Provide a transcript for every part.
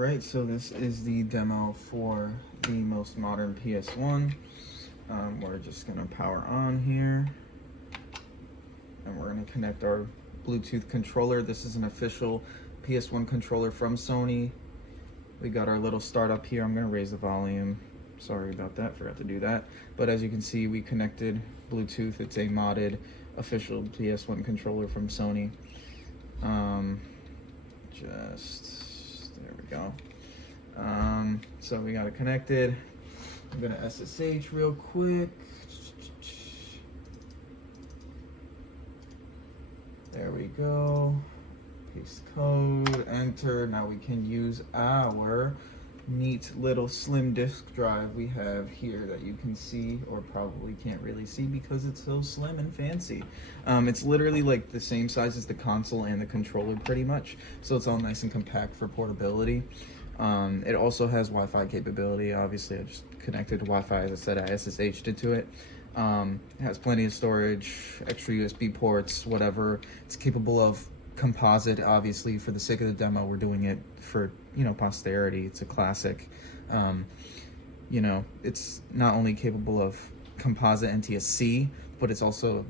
Right, so this is the demo for the most modern PS1. We're just gonna power on here, and we're gonna connect our Bluetooth controller. This is an official PS1 controller from Sony. We got our little startup here. I'm gonna raise the volume. Sorry about that, forgot to do that. But as you can see, we connected Bluetooth. It's a modded official PS1 controller from Sony. There we go. So we got it connected. I'm gonna SSH real quick. There we go. Paste code, enter. Now we can use our neat little slim disk drive we have here that you can see, or probably can't really see because it's so slim and fancy. It's literally like the same size as the console and the controller pretty much, so it's all nice and compact for portability. It also has Wi-Fi capability. Obviously I just connected to Wi-Fi, as I said, I SSH'd it to it. It has plenty of storage, extra USB ports, whatever. It's capable of composite. Obviously, for the sake of the demo, we're doing it for, posterity. It's a classic. It's not only capable of composite NTSC, but it's also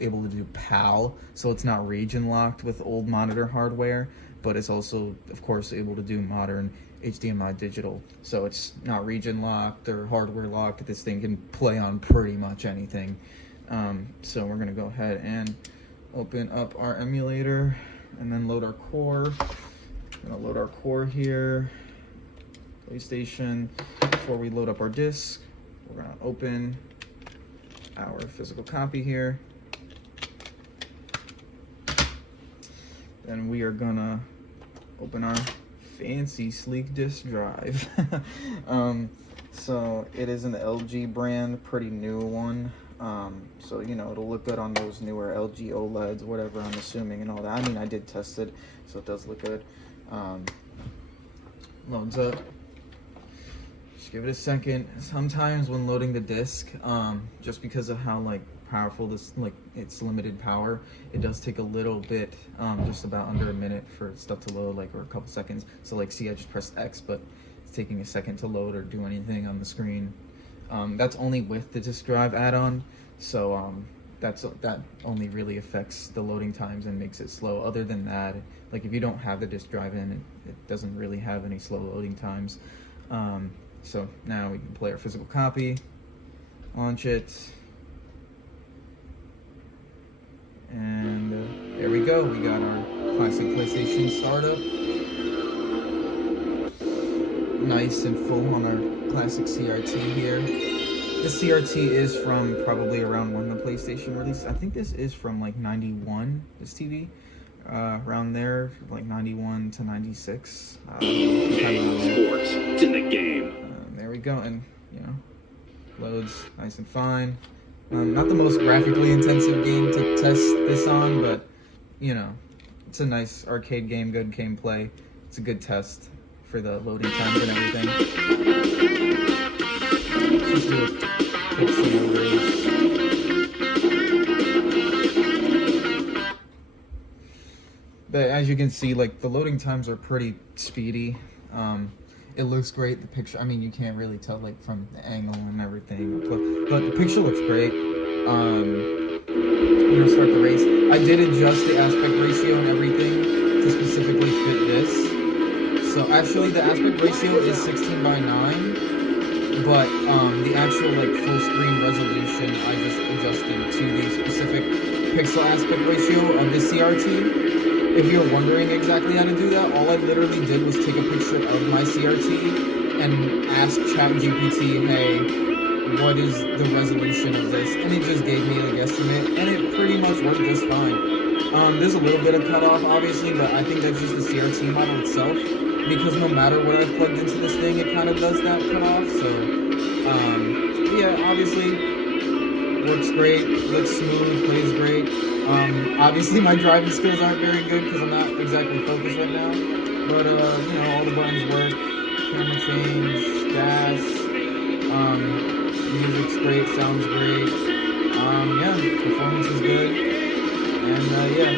able to do PAL, so it's not region locked with old monitor hardware, but it's also, of course, able to do modern HDMI digital, so it's not region locked or hardware locked. This thing can play on pretty much anything. So we're gonna go ahead and open up our emulator and then load our core. I'm gonna load our core here, PlayStation. Before we load up our disc, we're gonna open our physical copy here. Then we are gonna open our fancy sleek disk drive. So it is an LG brand, pretty new one. So it'll look good on those newer LG OLEDs, whatever, I'm assuming, and all that. I mean, I did test it, so it does look good. Loads up. Just give it a second. Sometimes when loading the disc, just because of how powerful this, it's limited power, it does take a little bit, just about under a minute for stuff to load, or a couple seconds. So see, I just pressed X, but it's taking a second to load or do anything on the screen. That's only with the disk drive add-on, so that only really affects the loading times and makes it slow. Other than that, if you don't have the disk drive in, it doesn't really have any slow loading times. So now we can play our physical copy, launch it, and there we go. We got our classic PlayStation startup, nice and full on our classic CRT here. This CRT is from probably around when the PlayStation released. I think this is from 91, this TV, around there, 91 to 96. Sports, it's in the game. There we go, and loads nice and fine. Not the most graphically intensive game to test this on, but it's a nice arcade game, good gameplay. It's a good test for the loading times and everything. Just do a quick single race. But as you can see, the loading times are pretty speedy. It looks great. The picture, I mean, you can't really tell from the angle and everything, but the picture looks great. I'm gonna start the race. I did adjust the aspect ratio and everything to specifically fit this. So actually the aspect ratio is 16:9, but the actual full screen resolution I just adjusted to the specific pixel aspect ratio of the CRT. If you're wondering exactly how to do that, all I literally did was take a picture of my CRT and ask ChatGPT, hey, what is the resolution of this? And it just gave me a guesstimate, and it pretty much worked just fine. There's a little bit of cutoff, obviously, but I think that's just the CRT model itself, because no matter what I've plugged into this thing, it kind of does that cutoff. So, yeah, obviously, works great, looks smooth, plays great. Obviously my driving skills aren't very good because I'm not exactly focused right now, but all the buttons work, camera change, gas, music's great, sounds great, yeah, performance is good, and yeah,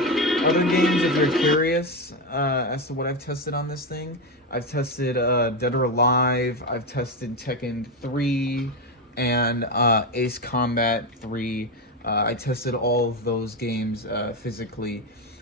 other games, if you're curious, as to what I've tested on this thing. I've tested Dead or Alive. I've tested Tekken 3 and Ace Combat 3. I tested all of those games physically.